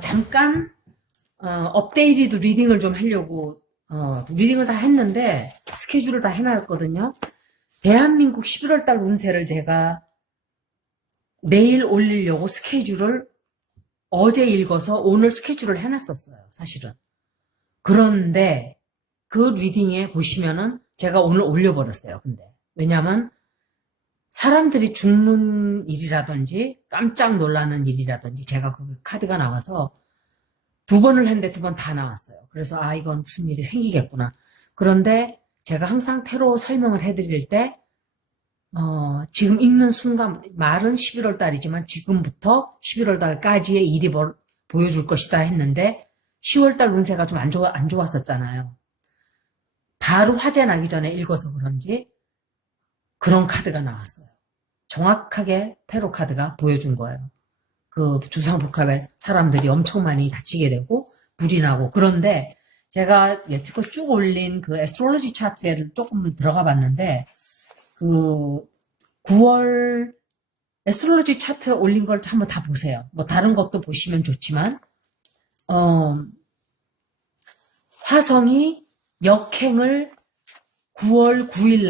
잠깐 업데이티드 리딩을 좀 하려고 리딩을 다 했는데 스케줄을 다 해놨거든요. 대한민국 11월 달 운세를 제가 내일 올리려고 스케줄을 어제 읽어서 오늘 스케줄을 해놨었어요, 사실은. 그런데 그 리딩에 보시면은 제가 오늘 올려버렸어요, 근데. 왜냐면 사람들이 죽는 일이라든지 깜짝 놀라는 일이라든지 제가 그 카드가 나와서 두 번을 했는데 두 번 다 나왔어요. 그래서 이건 무슨 일이 생기겠구나. 그런데 제가 항상 테로 설명을 해드릴 때 지금 읽는 순간 말은 11월 달이지만 지금부터 11월 달까지의 일이 보여줄 것이다 했는데 10월 달 운세가 좀 안 좋았었잖아요. 바로 화재 나기 전에 읽어서 그런지 그런 카드가 나왔어요. 정확하게 테로 카드가 보여준 거예요. 그 주상복합에 사람들이 엄청 많이 다치게 되고 불이 나고. 그런데 제가 여태껏 쭉 올린 그 애스트롤로지 차트를 조금 들어가 봤는데 그 9월 애스트롤로지 차트 올린 걸 한번 다 보세요. 뭐 다른 것도 보시면 좋지만 화성이 역행을 9월 9일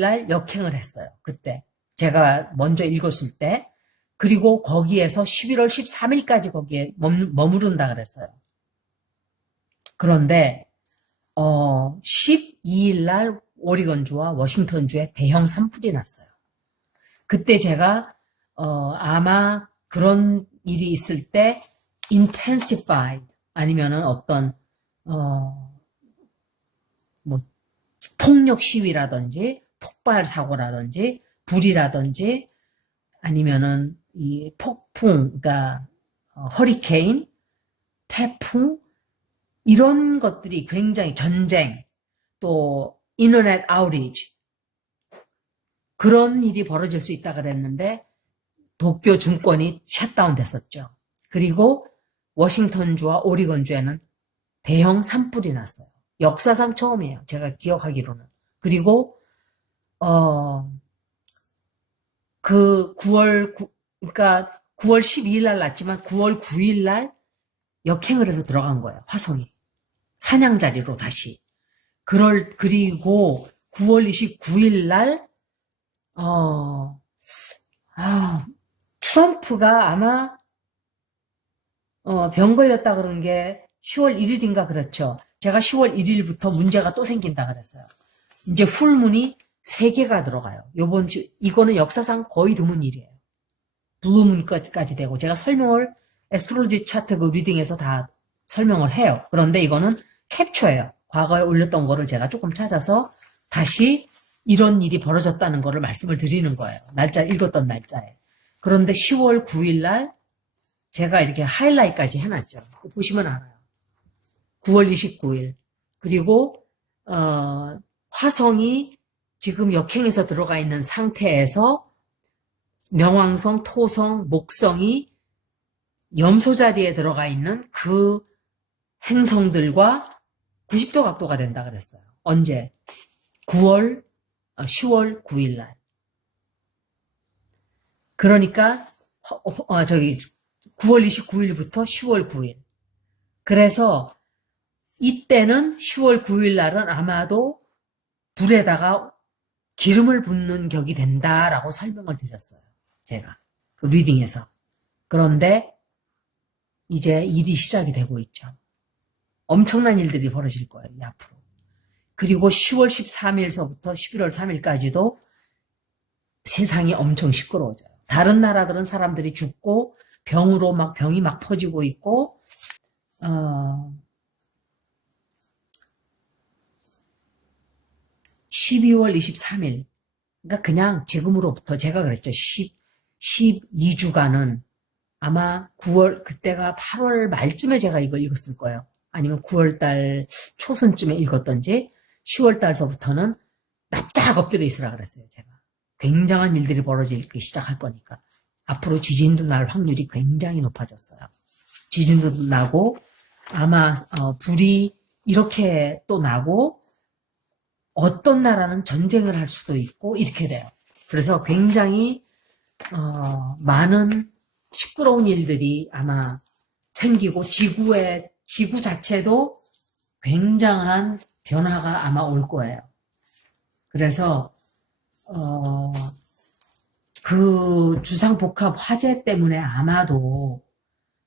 날 역행을 했어요. 그때 제가 먼저 읽었을 때. 그리고 거기에서 11월 13일까지 거기에 머무른다 그랬어요. 그런데 12일 날 오리건주와 워싱턴주에 대형 산불이 났어요. 그때 제가 아마 그런 일이 있을 때 intensified 아니면은 어떤 뭐 폭력 시위라든지 폭발 사고라든지 불이라든지 아니면은 이 폭풍, 그러니까 허리케인, 태풍 이런 것들이 굉장히 전쟁, 또 인터넷 아우리지 그런 일이 벌어질 수 있다 그랬는데 도쿄 증권이 셧다운 됐었죠. 그리고 워싱턴주와 오리건주에는 대형 산불이 났어요. 역사상 처음이에요. 제가 기억하기로는. 그리고 그 그러니까 9월 12일 날 났지만 9월 9일 날 역행을 해서 들어간 거예요. 화성이. 사냥 자리로 다시. 그리고 9월 29일 날 트럼프가 아마 병 걸렸다 그런 게 10월 1일인가 그렇죠. 제가 10월 1일부터 문제가 또 생긴다 그랬어요. 이제 풀문이 3개가 들어가요. 이거는 역사상 거의 드문 일이에요. 블루문까지 되고 제가 설명을 애스트로로지 차트 그 리딩에서 다 설명을 해요. 그런데 이거는 캡처예요. 과거에 올렸던 거를 제가 조금 찾아서 다시 이런 일이 벌어졌다는 거를 말씀을 드리는 거예요. 읽었던 날짜에. 그런데 10월 9일 날 제가 이렇게 하이라이트까지 해놨죠. 보시면 알아요. 9월 29일. 그리고 화성이 지금 역행에서 들어가 있는 상태에서 명왕성, 토성, 목성이 염소 자리에 들어가 있는 그 행성들과 90도 각도가 된다 그랬어요. 언제? 10월 9일 날. 그러니까 9월 29일부터 10월 9일. 그래서 이때는 10월 9일 날은 아마도 불에다가 기름을 붓는 격이 된다라고 설명을 드렸어요. 제가 그 리딩에서. 그런데 이제 일이 시작이 되고 있죠. 엄청난 일들이 벌어질 거예요, 이 앞으로. 그리고 10월 13일서부터 11월 3일까지도 세상이 엄청 시끄러워져요. 다른 나라들은 사람들이 죽고 병이 막 퍼지고 있고 12월 23일 그러니까 그냥 지금으로부터 제가 그랬죠. 12주간은 아마 9월 그때가 8월 말쯤에 제가 이걸 읽었을 거예요. 아니면 9월 달 초순쯤에 읽었던지 10월 달서부터는 납작 엎드려 있으라 그랬어요. 제가. 굉장한 일들이 벌어지기 시작할 거니까. 앞으로 지진도 날 확률이 굉장히 높아졌어요. 지진도 나고 아마 불이 이렇게 또 나고 어떤 나라는 전쟁을 할 수도 있고 이렇게 돼요. 그래서 굉장히 많은 시끄러운 일들이 아마 생기고 지구 자체도 굉장한 변화가 아마 올 거예요. 그래서 그 주상복합 화재 때문에 아마도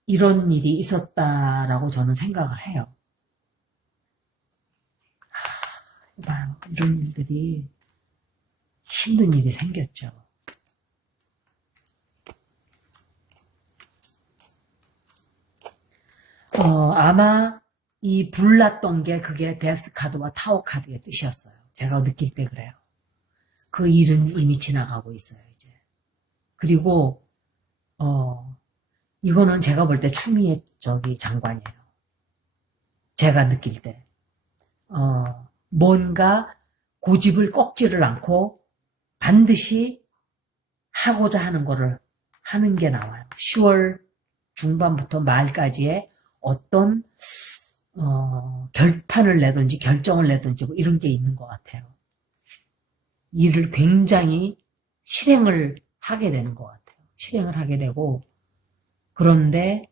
이런 일이 있었다라고 저는 생각을 해요. 봐요. 이런 일들이 힘든 일이 생겼죠. 아마 이 불났던 게 그게 데스 카드와 타워 카드의 뜻이었어요. 제가 느낄 때 그래요. 그 일은 이미 지나가고 있어요, 이제. 그리고, 이거는 제가 볼 때 추미애 장관이에요. 제가 느낄 때. 뭔가 고집을 꺾지를 않고 반드시 하고자 하는 거를 하는 게 나와요. 10월 중반부터 말까지의 어떤 결판을 내든지 결정을 내든지 뭐 이런 게 있는 것 같아요. 일을 굉장히 실행을 하게 되는 것 같아요. 실행을 하게 되고 그런데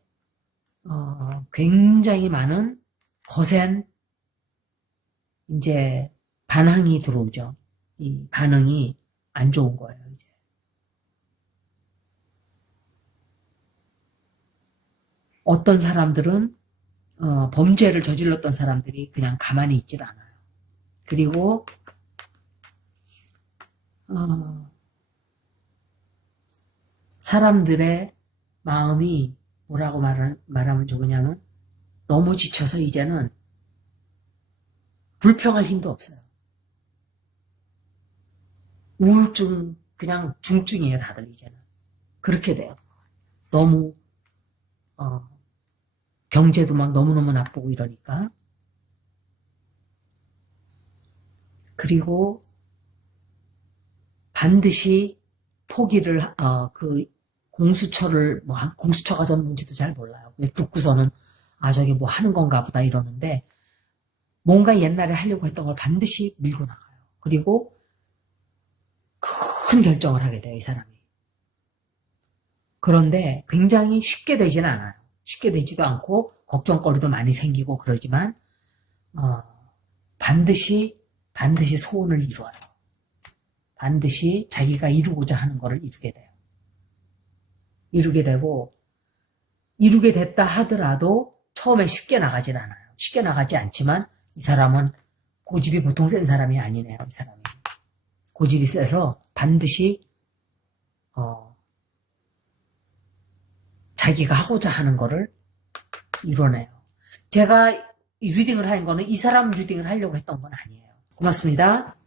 굉장히 많은 거센 이제 반항이 들어오죠. 이 반응이 안 좋은 거예요, 이제. 어떤 사람들은 범죄를 저질렀던 사람들이 그냥 가만히 있질 않아요. 그리고 사람들의 마음이 뭐라고 말하면 좋으냐면 너무 지쳐서 이제는 불평할 힘도 없어요. 우울증 그냥 중증이에요, 다들 이제는. 그렇게 돼요. 너무 경제도 막 너무너무 나쁘고 이러니까. 그리고 반드시 포기를 그 공수처를 뭐 공수처가 저는 뭔지도 잘 몰라요. 듣고서는 저게 뭐 하는 건가 보다 이러는데 뭔가 옛날에 하려고 했던 걸 반드시 밀고 나가요. 그리고 큰 결정을 하게 돼요, 이 사람이. 그런데 굉장히 쉽게 되지는 않아요. 쉽게 되지도 않고 걱정거리도 많이 생기고 그러지만 반드시 소원을 이루어요. 반드시 자기가 이루고자 하는 거를 이루게 돼요. 이루게 되고 이루게 됐다 하더라도 처음에 쉽게 나가질 않아요. 쉽게 나가지 않지만 이 사람은 고집이 보통 센 사람이 아니네요. 이 사람이. 고집이 세서 반드시 자기가 하고자 하는 거를 이뤄내요. 제가 이 리딩을 하는 거는 이 사람 리딩을 하려고 했던 건 아니에요. 고맙습니다.